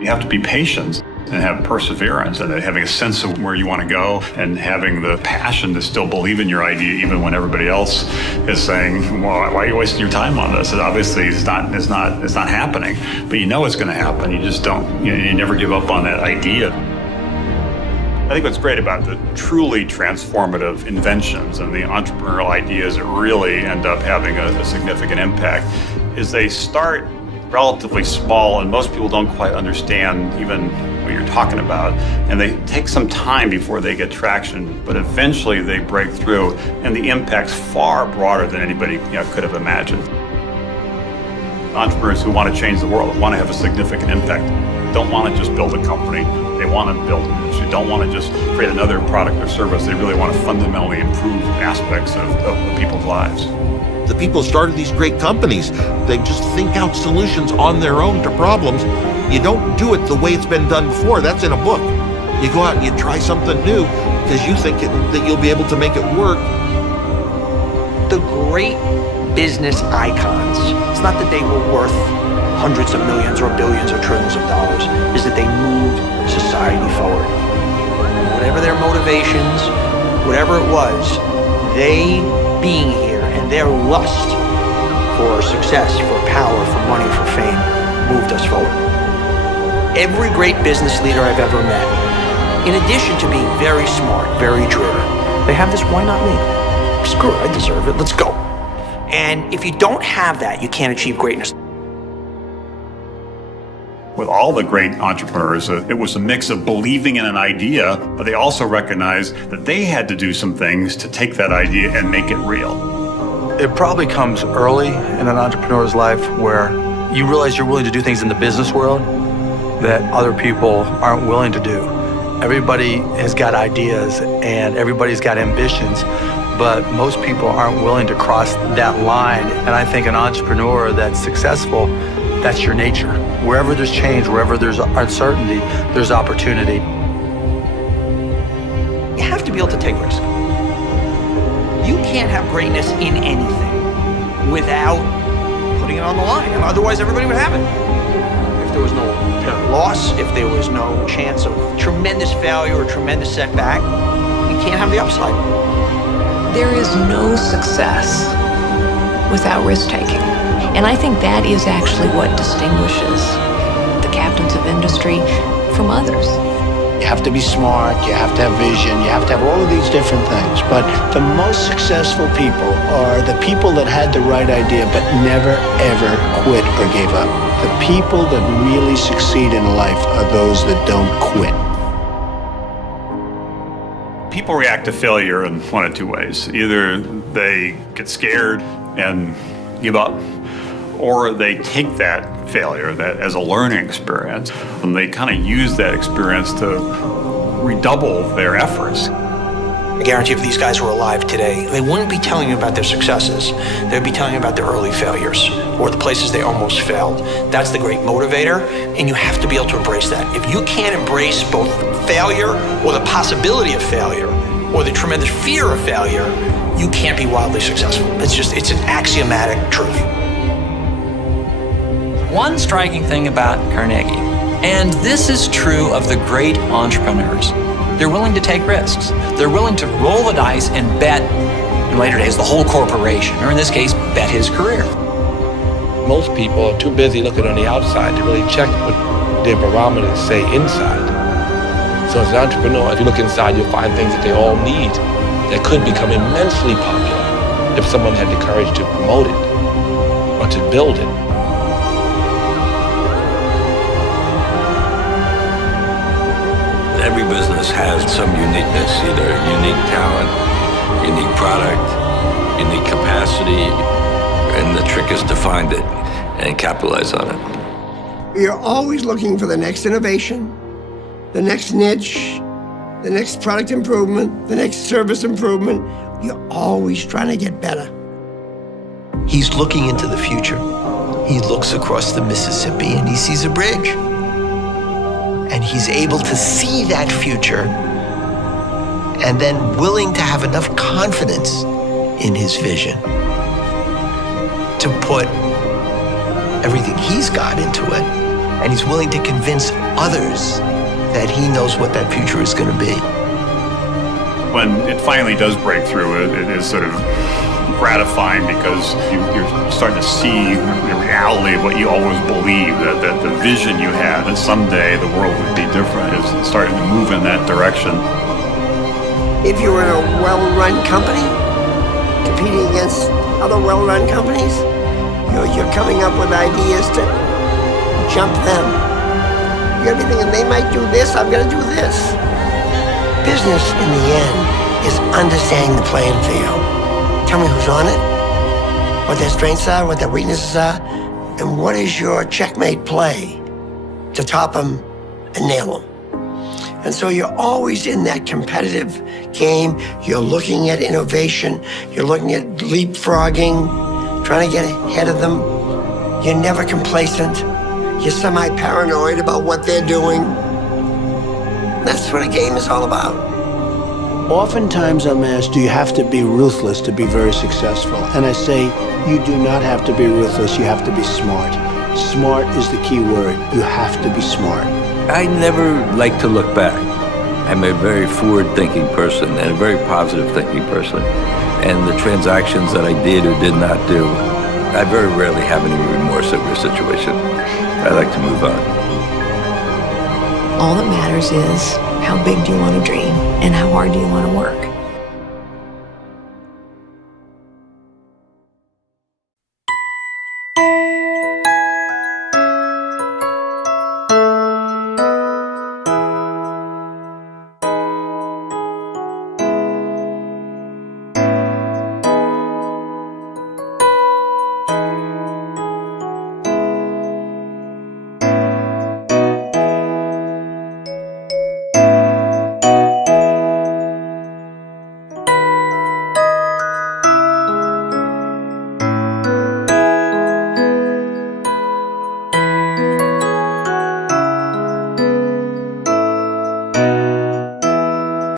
You have to be patient and have perseverance and having a sense of where you want to go and having the passion to still believe in your idea even when everybody else is saying, well, why are you wasting your time on this? And obviously it's not happening, but you know it's going to happen. You just don't, you never give up on that idea. I think what's great about the truly transformative inventions and the entrepreneurial ideas that really end up having a significant impact is they start relatively small, and most people don't quite understand even what you're talking about, and they take some time before they get traction, but eventually they break through, and the impact's far broader than anybody could have imagined. Entrepreneurs who want to change the world, want to have a significant impact, don't want to just build a company, they want to build an industry, don't want to just create another product or service, they really want to fundamentally improve aspects of people's lives. The people who started these great companies, they just think out solutions on their own to problems. You don't do it the way it's been done before. That's in a book. You go out and you try something new because you think that you'll be able to make it work. The great business icons, it's not that they were worth hundreds of millions or billions or trillions of dollars, is that they moved society forward. Whatever their motivations, whatever it was, they being here and their lust for success, for power, for money, for fame, moved us forward. Every great business leader I've ever met, in addition to being very smart, very driven, they have this, why not me? Screw it, I deserve it, let's go. And if you don't have that, you can't achieve greatness. With all the great entrepreneurs, it was a mix of believing in an idea, but they also recognized that they had to do some things to take that idea and make it real. It probably comes early in an entrepreneur's life where you realize you're willing to do things in the business world that other people aren't willing to do. Everybody has got ideas and everybody's got ambitions, but most people aren't willing to cross that line. And I think an entrepreneur that's successful, that's your nature. Wherever there's change, wherever there's uncertainty, there's opportunity. You have to be able to take risks. You can't have greatness in anything without putting it on the line, and otherwise everybody would have it. If there was no loss, if there was no chance of tremendous failure or tremendous setback, you can't have the upside. There is no success without risk-taking. And I think that is actually what distinguishes the captains of industry from others. You have to be smart, you have to have vision, you have to have all of these different things. But the most successful people are the people that had the right idea but never, ever quit or gave up. The people that really succeed in life are those that don't quit. People react to failure in one of two ways. Either they get scared and give up, or they take that failure that as a learning experience, and they kind of use that experience to redouble their efforts. I guarantee if these guys were alive today, they wouldn't be telling you about their successes. They'd be telling you about their early failures or the places they almost failed. That's the great motivator, and you have to be able to embrace that. If you can't embrace both failure or the possibility of failure or the tremendous fear of failure, you can't be wildly successful. It's an axiomatic truth. One striking thing about Carnegie, and this is true of the great entrepreneurs, they're willing to take risks. They're willing to roll the dice and bet, in later days, the whole corporation, or in this case, bet his career. Most people are too busy looking on the outside to really check what their barometers say inside. So as an entrepreneur, if you look inside, you'll find things that they all need that could become immensely popular if someone had the courage to promote it or to build it. Every business has some uniqueness, either unique talent, unique product, unique capacity, and the trick is to find it and capitalize on it. We are always looking for the next innovation, the next niche, the next product improvement, the next service improvement. You're always trying to get better. He's looking into the future. He looks across the Mississippi and he sees a bridge. And he's able to see that future and then willing to have enough confidence in his vision to put everything he's got into it. and he's willing to convince others that he knows what that future is going to be. When it finally does break through, it is sort of gratifying because you're starting to see the reality of what you always believed, that the vision you had that someday the world would be different is starting to move in that direction. If you were in a well-run company, competing against other well-run companies, you're coming up with ideas to jump them. You're gonna be thinking, they might do this, I'm gonna do this. Business, in the end, is understanding the playing field. Tell me who's on it, what their strengths are, what their weaknesses are, and what is your checkmate play to top them and nail them. And so you're always in that competitive game. You're looking at innovation. You're looking at leapfrogging, trying to get ahead of them. You're never complacent. You're semi-paranoid about what they're doing. That's what a game is all about. Oftentimes I'm asked, do you have to be ruthless to be very successful? And I say, you do not have to be ruthless, you have to be smart. Smart is the key word. You have to be smart. I never like to look back. I'm a very forward-thinking person and a very positive-thinking person. And the transactions that I did or did not do, I very rarely have any remorse over a situation. I like to move on. All that matters is how big do you want to dream and how hard do you want to work.